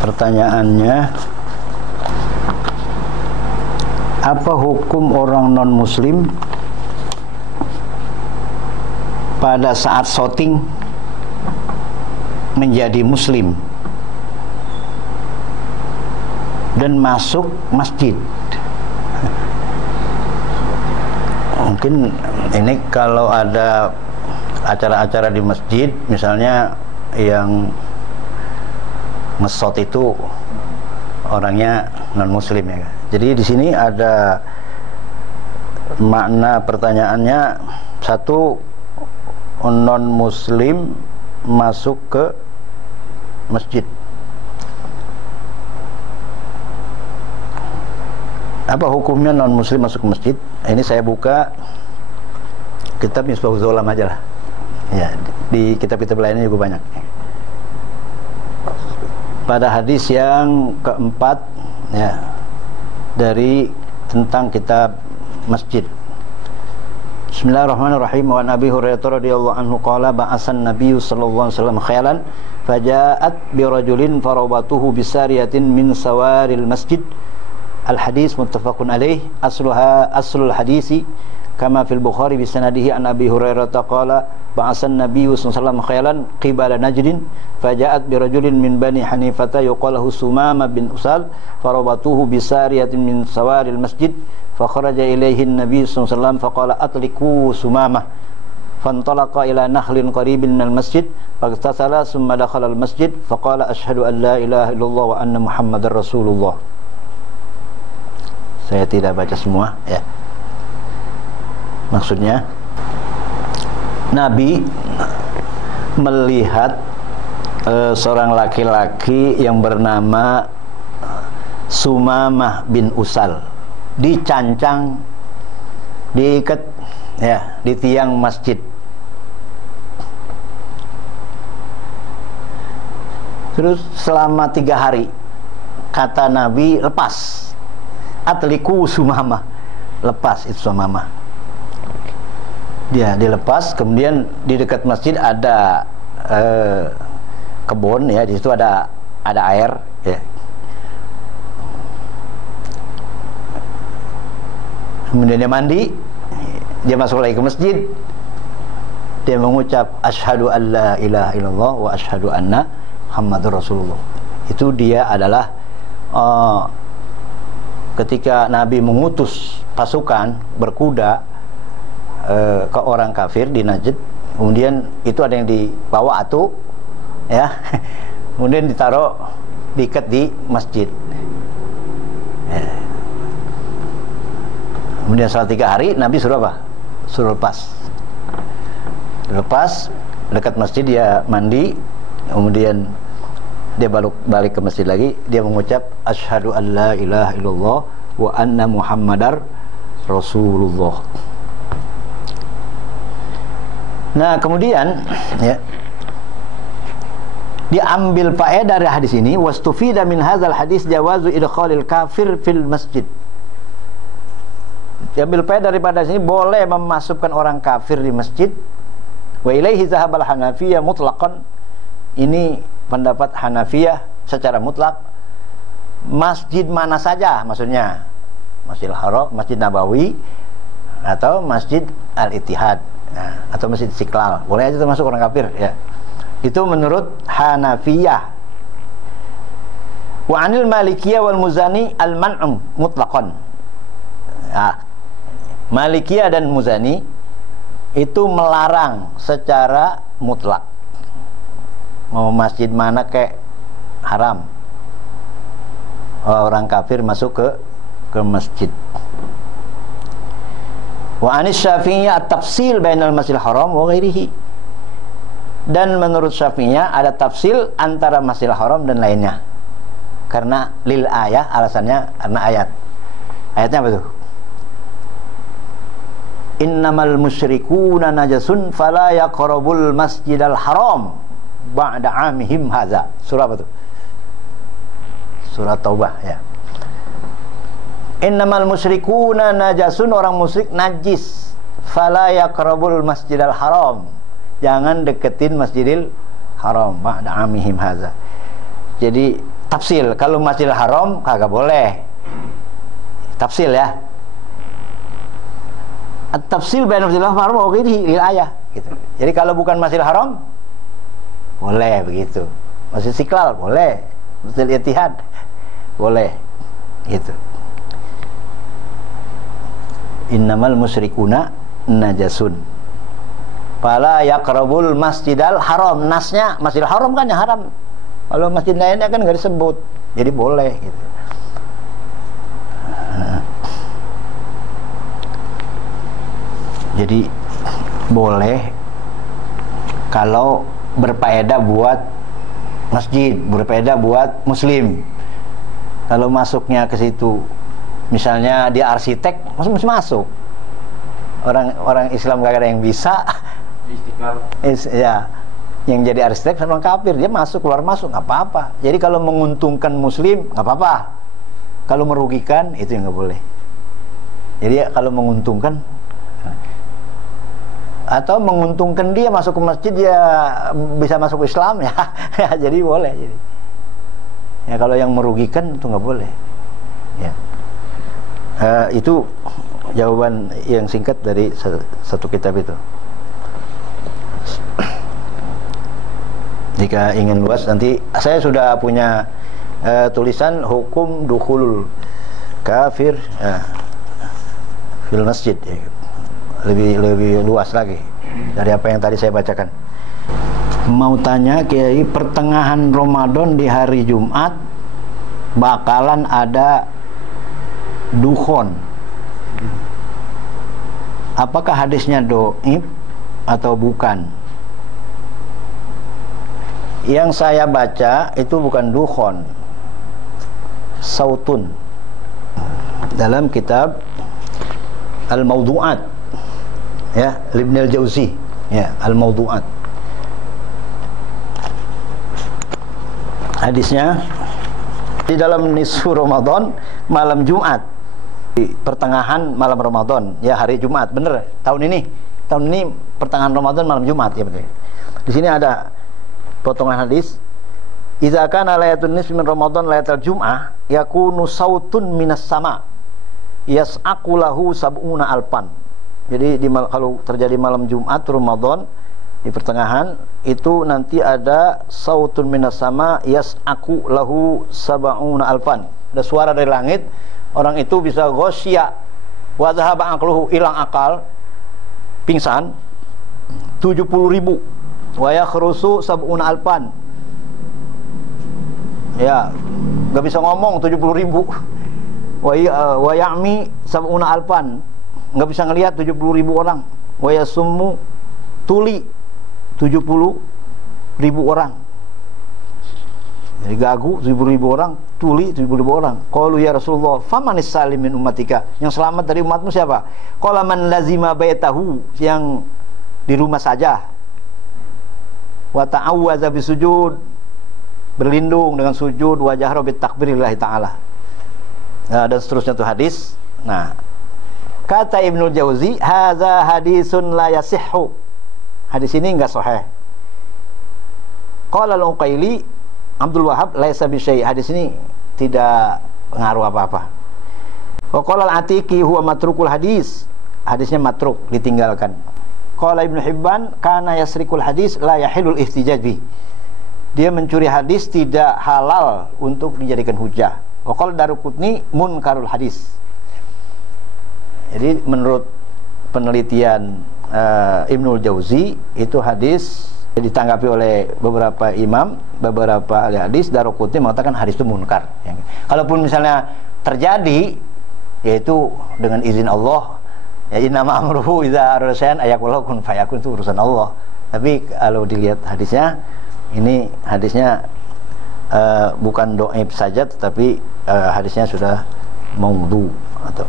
Pertanyaannya, apa hukum orang non-muslim pada saat syuting menjadi muslim dan masuk masjid? Mungkin ini kalau ada acara-acara di masjid, misalnya yang ngesot itu orangnya non-muslim ya. Jadi di sini ada makna pertanyaannya, satu, non-muslim masuk ke masjid. Apa hukumnya non-muslim masuk ke masjid? Ini saya buka kitab Misbahuz Dzolam aja lah. Ya, di kitab-kitab lainnya juga banyak. Pada hadis yang keempat ya, dari tentang kitab masjid. Bismillahirrahmanirrahim. Wa Nabi Hurairah radhiyallahu anhu qala ba'asan Nabi sallallahu alaihi wasallam khayalan faja'at bi rajulin farabatuhu bisariyatin min sawaril masjid. Al hadis muttafaqun alaih. Asluha aslul hadisi kama fil Bukhari bi sanadihi an Abi Hurairah qala ba'asan Nabi sallallahu alaihi wasallam khayalan qibala Najdin faja'at bi rajulin min Bani Hanifah yuqalahu Sumama bin Usal farabatuhu bisariyatin min sawaril masjid fakharaja ilaihi Nabi sallallahu alaihi wasallam faqala atliqu Sumamah fantalaqa ila nakhlin qaribin minal masjid faghtasala summa dakhala al masjid faqala asyhadu an la ilaha illallah wa anna Muhammadar Rasulullah. Saya tidak baca semua ya. Maksudnya Nabi melihat seorang laki-laki yang bernama Sumamah bin Usal dicancang, diikat ya di tiang masjid. Terus selama 3 hari kata Nabi, lepas, atliku Sumamah, lepas itu Sumamah. Dia dilepas, kemudian di dekat masjid ada kebun ya, di situ ada air ya. Kemudian dia mandi, dia masuk lagi ke masjid, dia mengucap asyhadu an la ilaha illallah wa asyhadu anna Muhammadur Rasulullah. Itu dia adalah ketika Nabi mengutus pasukan berkuda ke orang kafir di Najd, kemudian itu ada yang dibawa atu ya, kemudian ditaruh, diikat di masjid ya. Kemudian setelah 3 hari Nabi suruh apa? Suruh lepas dekat masjid, dia mandi, kemudian dia balik ke masjid lagi, dia mengucap asyhadu an la ilaha illallah wa anna Muhammadar Rasulullah. Nah, kemudian ya, diambil faedah dari hadis ini, wastufida min hadzal hadis jawazu idkhalil kafir fil masjid. Diambil faedah daripada sini boleh memasukkan orang kafir di masjid. Wa ilaihi zahabal Hanafiyah mutlaqan. Ini pendapat Hanafiyah secara mutlak. Masjid mana saja maksudnya? Masjidil Haram, Masjid Nabawi, atau Masjid Al-Ittihad, nah, atau Masjid Istiqlal. Boleh aja termasuk orang kafir ya. Itu menurut Hanafiyah. Wa anil Malikiyah wal Muzani al-man'um mutlaqan. Nah, Malikiyah dan Muzani itu melarang secara mutlak. Mau masjid mana kayak haram orang kafir masuk ke masjid. Wa anis Syafi'iyah at-tafsil bainal Masjidil Haram wa ghairihi. Dan menurut Syafi'iyah ada tafsil antara Masjidil Haram dan lainnya. Karena lil ayah, alasannya karena ayat. Ayatnya apa tuh? Innamal musyrikuna najasun fala yaqrabul Masjidal Haram ba'da amihim haza. Surah apa tuh? Surah Taubah ya. Innamal musyrikuna najasun, orang musyrik najis. Fala yaqrabul Masjidal Haram, jangan deketin Masjidil Haram ba'da amihim haza. Jadi tafsil. Kalau Masjidil Haram kagak boleh. Tafsil ya. At-tafsil baina Masjidil Haram wa ghairihi lil ayah gitu. Jadi kalau bukan Masjidil Haram boleh begitu. Masjid Istiqlal boleh. Masjid Ittihad boleh. Gitu. Innamal musyrikuna najasun. Fala yaqrabul Masjidal Haram. Nasnya Masjidil Haram kan yang haram. Kalau masjid lainnya kan enggak disebut. Jadi boleh gitu. Jadi boleh kalau berfaedah buat masjid, berfaedah buat muslim. Kalau masuknya ke situ, misalnya dia arsitek, masih masuk. Orang Islam gak ada yang bisa. Ya, yang jadi arsitek orang kafir, dia masuk keluar masuk nggak apa-apa. Jadi kalau menguntungkan muslim nggak apa-apa. Kalau merugikan itu yang nggak boleh. Jadi kalau menguntungkan atau menguntungkan dia masuk ke masjid, dia bisa masuk Islam ya, ya jadi boleh. Jadi ya kalau yang merugikan itu nggak boleh. Ya. Itu jawaban yang singkat dari satu kitab itu. Jika ingin luas, nanti saya sudah punya tulisan hukum dukhulul kafir fil masjid, ya. Lebih luas lagi dari apa yang tadi saya bacakan. Mau tanya Kiai, pertengahan Ramadan di hari Jumat bakalan ada dukhon. Apakah hadisnya dhaif atau bukan? Yang saya baca itu bukan dukhon, sautun. Dalam kitab Al-Mawdu'at, ya, Ibn al-Jauzi, ya, Al-Mawdu'at. Hadisnya di dalam nisfu Ramadan malam Jumat, di pertengahan malam Ramadan, ya hari Jumat, bener. Tahun ini pertengahan Ramadan malam Jumat, ya betul. Di sini ada potongan hadis, idza kana layatun nisfi min Ramadan layatul Jum'ah yakunu sautun minas sama yas'aqu lahu sab'una alpan. Jadi kalau terjadi malam Jumat Ramadan di pertengahan itu nanti ada sautun minas sama yas'aqu lahu sab'una alpan. Ada suara dari langit, orang itu bisa ghosya wa dhahaba aqluhu, hilang akal, pingsan 70.000. Wa yakhrusu sab'una alpan. Ya, enggak bisa ngomong 70.000. Wa ya'mi sab'una alpan. Enggak bisa ngelihat 70.000 orang. Wa yasummu tuli 70.000 orang. Jadi gagu 70.000 orang, tuli 70.000 orang. Qalu ya Rasulullah, famanis salim min ummatika? Yang selamat dari umatmu siapa? Qala man lazima baitahu, yang di rumah saja. Wa ta'awwaza bisujud, berlindung dengan sujud, wa jahra bit takbirillahi ta'ala. Nah, dan seterusnya itu hadis. Nah, kata Ibnul Jauzi, hadza hadisun la yasihhu. Hadis ini enggak sahih. Qala al-Uqaili, Abdul Wahab laisa bi syai'. Hadis ini tidak pengaruh apa-apa. Wa qala al-Atiqi huwa matrukul hadis. Hadisnya matruk, ditinggalkan. Qala Ibnu Hibban kana yasrikul hadis la yahilul ihtijaj bih. Dia mencuri hadis tidak halal untuk dijadikan hujah. Wa qala Daruqutni munkarul hadis. Jadi menurut penelitian Ibnul Jauzi itu hadis ditanggapi oleh beberapa imam, beberapa ahli hadis. Daruqutni mengatakan hadis itu munkar. Kalaupun misalnya terjadi, yaitu dengan izin Allah, ya innama amruhu idza arada syai'an ayaqulu kun fayakun, itu urusan Allah. Tapi kalau dilihat hadisnya, ini hadisnya bukan dhaif saja, tetapi hadisnya sudah maudhu atau